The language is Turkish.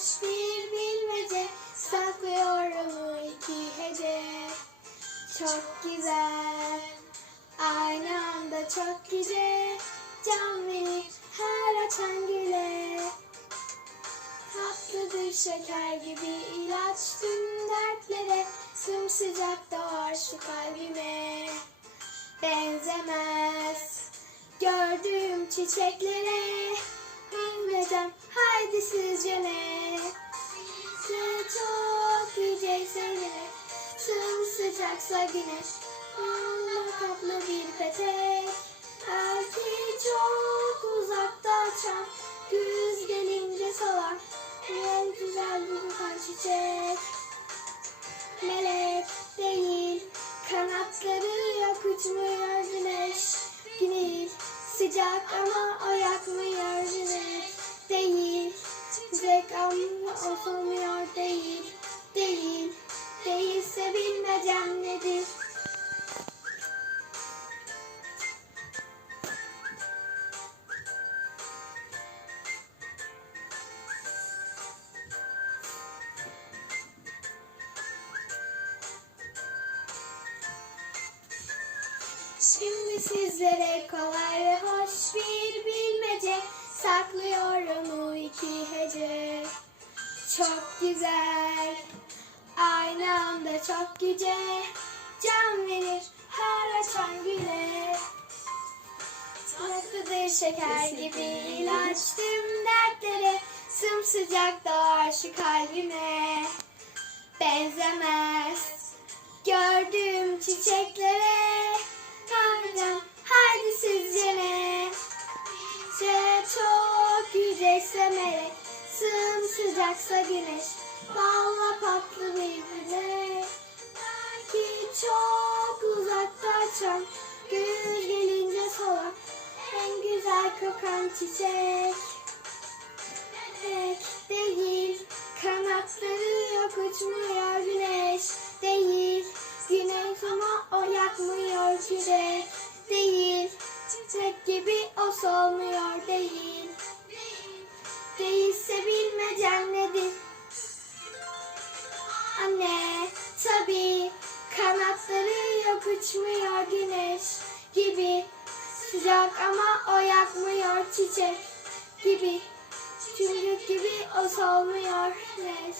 Boş bir bilmece saklıyorum o iki hece. Çok güzel, aynı anda çok güzel. Can verir her açan güle. Tatlıdır şeker gibi ilaç tüm dertlere. Sımsıcak doğar şu kalbime. Benzemez gördüğüm çiçeklere. Bilmecem her sizce ne Bizce çok yüce seni Sımsıcaksa güneş. Onunla kaplı bir petek. Belki çok uzakta açan Güz gelince solar En güzel bir bakan çiçek. Melek değil Kanatları yok uçmuyor güneş. Güneş sıcak ama o yakmıyor güneş ama o solmuyor değil Değil Değilse bilmecem nedir? Şimdi sizlere kolay ve hoş bir bilmece. Saklıyorum bu iki hece Çok güzel. Aynı anda çok yüce Can verir her açan güle Tatlıdır şeker gibi ilaç tüm dertlere. Sımsıcak doğar şu kalbime. Benzemez. Gördüğüm çiçeklere. Tanrım haydi sizce ne çok yücekse melek Sımsıcaksa güneş. Balla patlı bir bilek Belki çok uzakta açan Gün gelince solar. En güzel kokan çiçek. Melek değil Kanatları yok uçmuyor tabi Kanatları yok uçmuyor güneş gibi. Sıcak ama o yakmıyor çiçek gibi. Çocuk gibi o solmuyor güneş